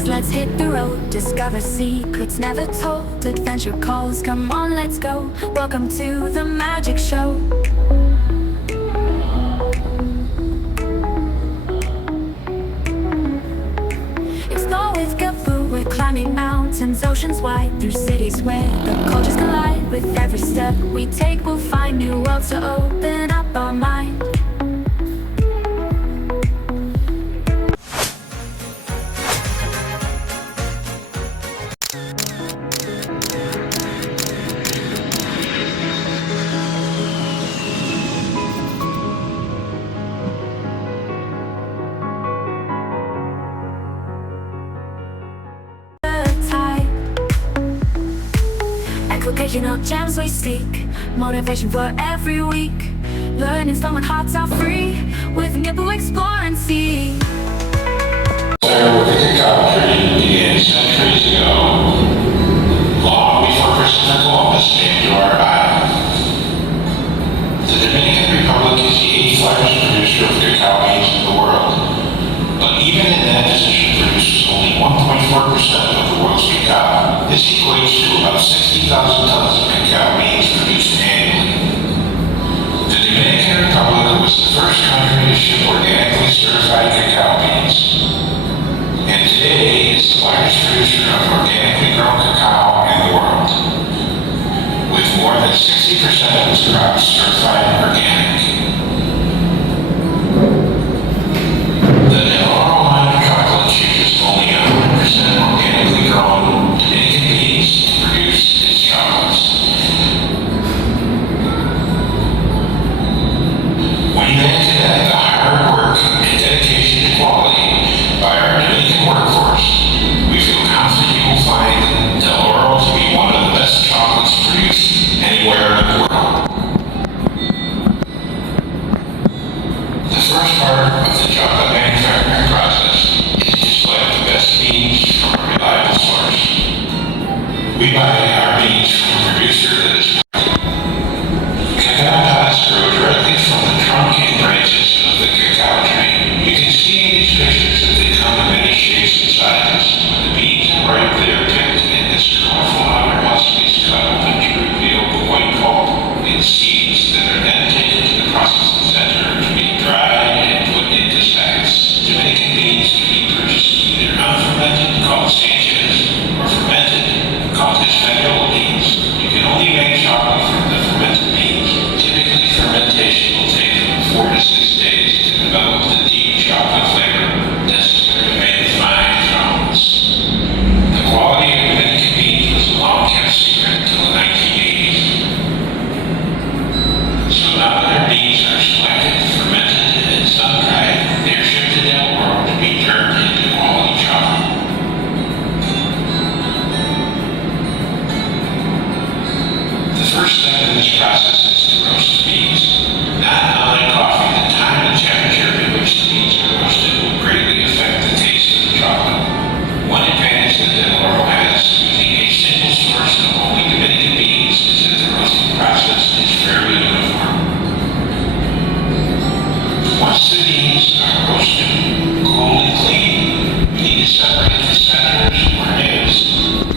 bags, let's hit the road. Discover secrets never told. Adventure calls, come on, let's go. Welcome to the magic show. Explore with good food, we're climbing mountains, oceans wide, through cities where the cultures collide. With every step we take, we'll find new worlds to open up our mind. Educational gems we seek, motivation for every week. Learnings from when hearts are free, with nibble, explore and see. With the cacao tree began centuries ago, long before Christopher Columbus came to our island. The Dominican Republic is the 8th largest producer of cacao beans in the world, but even in that position produces only 1.4% of the world's cacao. This equates to about 60,000 tons of cacao beans produced annually. The Dominican Republic was the first country to ship organically certified cacao beans, and today is the largest producer of organically grown cacao in the world, with more than 60% of its crops certified organic. The Oro Chocolate uses only 100% organically grown Dominican beans to produce its chocolates. When you add to that the hard work and dedication to quality by our Dominican workforce, we feel confident you will find the Oro to be one of the best chocolates produced anywhere in the world. The first part of the chocolate manufacturing process is to select the best beans from a reliable source. We buy our beans from a producer that is cacao pods grow directly from the trunk and branches of the cacao tree. You can see in these pictures that they come in many shapes and sizes. When the beans are ripe, they are picked, and this colorful outer husk is cut open to reveal the white pulp and seeds that are then taken to the processing center to be dried and put into sacks. Dominican beans can be purchased either unfermented, called Sanchez, or fermented, called Hispaniola beans. You can only make chocolate from the fermented beans. Typically, fermentation will take from 4 to 6 days to develop the deep chocolate flavor necessary to make fine chocolates. The quality of Dominican beans was a long-kept secret until the 1980s. So now that our beans are selected, fermented, and sun-dried, they are shipped to Del Oro to be turned into quality chocolate. The first step in this process is to roast the beans. Not unlike coffee, the time and temperature at which the beans are roasted will greatly affect the taste of the chocolate. One advantage that Del Oro has using a single source of only Dominican beans is that the roasting process is fairly uniform. Once the beans are roasted, cooled, and cleaned, we need to separate the centers or nibs.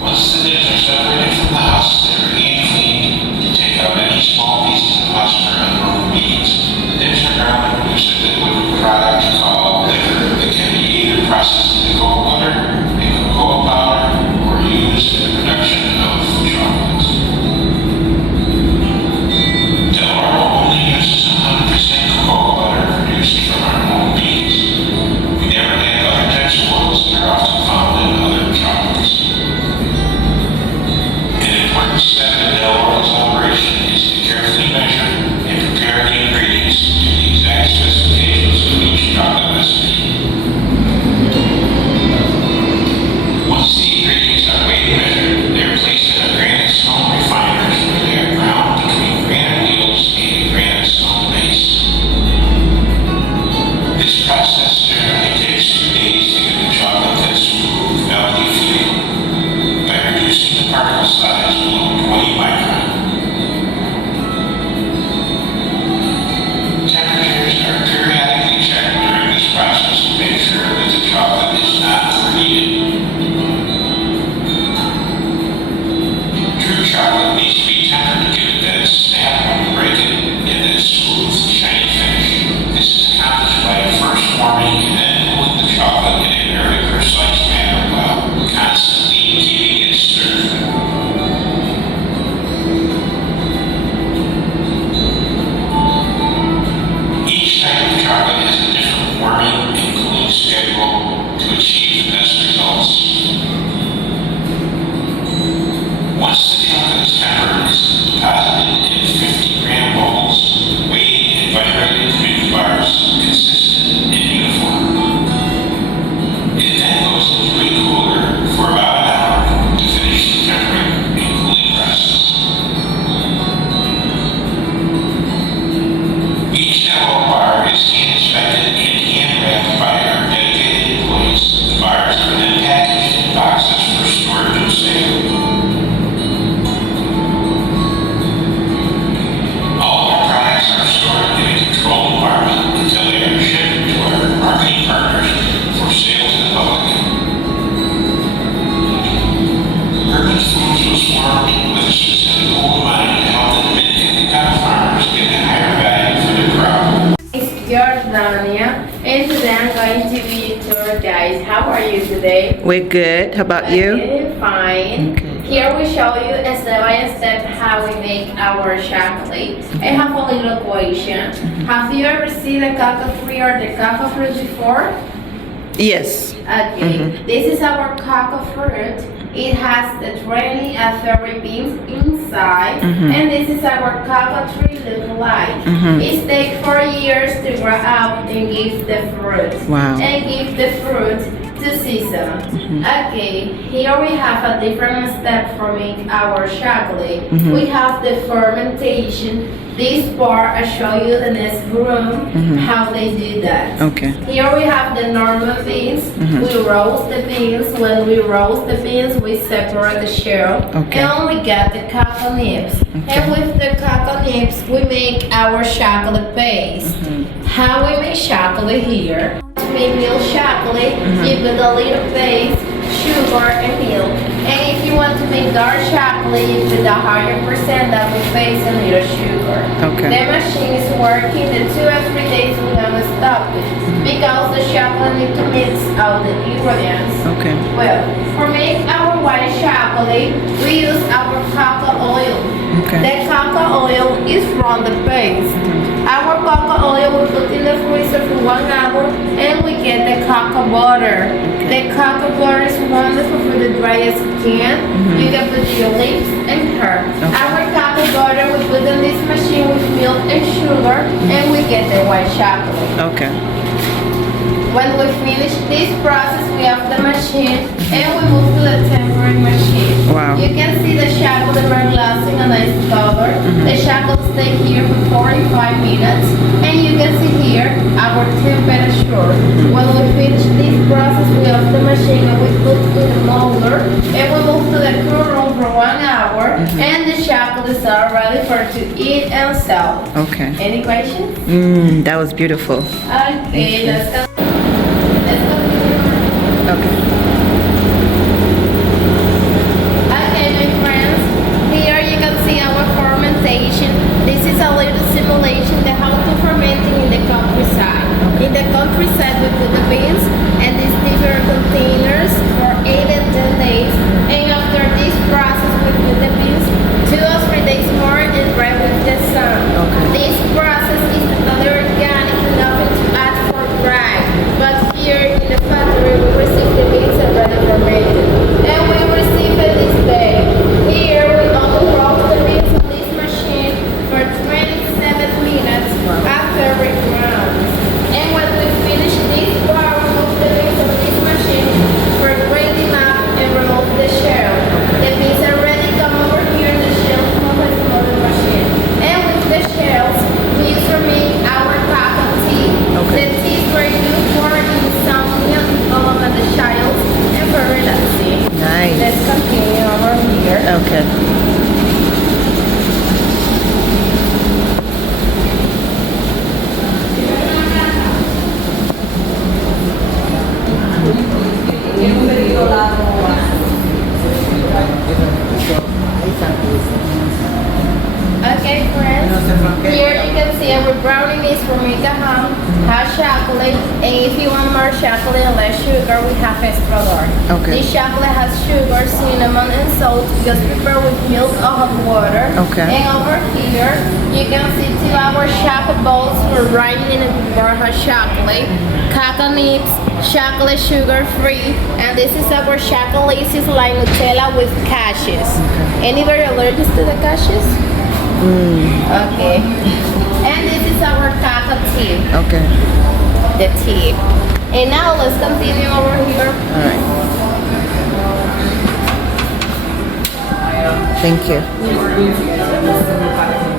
Once the nibs are separated from the husk, they are hand cleaned to take out any small pieces of husk today I'm going to be your tour guide. How are you today? We're good. How about you? Good, fine. Okay. Here we show you step by step how we make our chocolate. I have a little equation. Have you ever seen the cocoa tree or the cocoa fruit before? Yes. Okay, this is our cocoa fruit. It has the 20 and 30 beans inside, and this is our cocoa tree look like. It takes 4 years to grow up and give the fruit. Wow. And give the fruit to season. Okay, here we have a different step for make our chocolate. We have the fermentation. This part I show you the next room how they do that. Okay. Here we have the normal beans. We roast the beans. When we roast the beans, we separate the shell. Okay. And we get the cocoa nibs. And with the cocoa nibs, we make our chocolate paste. How we make chocolate here? To make milk chocolate, you put a little paste, sugar, and milk. And if you want to make dark chocolate, you put a higher percent of the paste and little sugar. Okay. The machine is working the 2 or 3 days we don't stop it because the chocolate need to mix all the ingredients. Okay. Well, for make our white chocolate, we use our cocoa oil. Okay. The cocoa oil is from the paste. Our cocoa oil we put in the freezer for 1 hour and we get the cocoa butter. The cocoa butter is wonderful for the driest skin. You can put your lips and hair. Our cocoa butter we put in this machine with milk and sugar and we get the white chocolate. Okay. When we finish this process, we have the machine and we move to the tempering machine. Wow. You can see the chocolate red glassing a nice color. The chocolate stay here for 45 minutes. And you can see here our temperature. When we finish this process, we have the machine and we put to the molder. And we move to the cool room for 1 hour. And the chocolates are ready for to eat and sell. Okay. Any questions? That was beautiful. Okay, let's go. Okay. Okay, my friends, here you can see our fermentation. This is a little simulation of how to fermenting in the countryside. In the countryside, we put the beans and these different containers for 8 and 10 days. And after this process, we put the beans 2 or 3 days more and dry with the sun. This process is totally organic, nothing to add for dry. But here in the factory, we receive the beans already fermented. And we receive it this day. Here we only roast the beans on this machine for 27 minutes after it grounds. And when we finish this part, we move the beans on this machine for grinding up and remove the shell. The beans are ready to come over here in the shell from the smaller machine. And with the shells, we use to make our cocoa tea. The tea is very good for insomnia, all of the child, and for relaxing. Nice. Let's continue over here. Okay. Okay, friends. Here you can see our brownie mix for make a ham, hot chocolate, and if you want more chocolate and less sugar, we have extra dark. Okay. This chocolate has sugar, cinnamon, and salt. Just prepare with milk or hot water. Okay. And over here, you can see 2 our chocolate balls for grinding and prepare hot chocolate, cocoa nibs, chocolate sugar free, and this is our chocolate laces like Nutella with cashews. Anybody allergic to the cashews? Okay. And this is our cocoa tea, Okay. the tea. And now let's continue over here. All right. Thank you.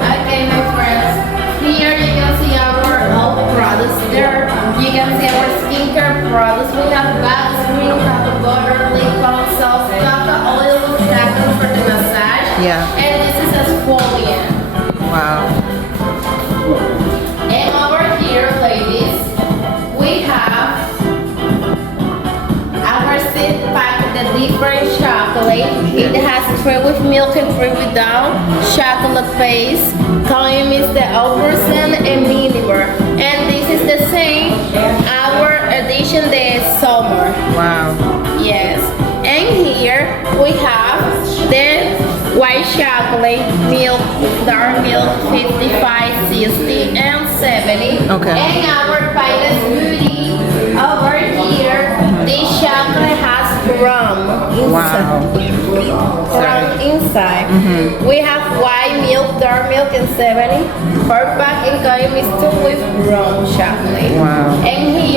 Okay, my friends. Here you can see our all products there. You can see our skincare products. We have bath cream, cocoa butter, lip balm, sauce, cocoa oil, shampoo for the massage. Yeah. And this is exfoliant. Wow. And over here, ladies, we have our seed pack, the different chocolate. It has 3 with milk and 3 without. Chocolate paste. Calcium is the 0% and vinegar. And this is the same. Our edition, the summer. Wow. Yes. And here we have the white chocolate, milk, dark milk, 55, 60, and 70. Okay. And our finest beauty over here, this chocolate has rum inside. Wow. Rum inside. We have white milk, dark milk, and 70. 4-pack and going mixed with rum chocolate. Wow. And here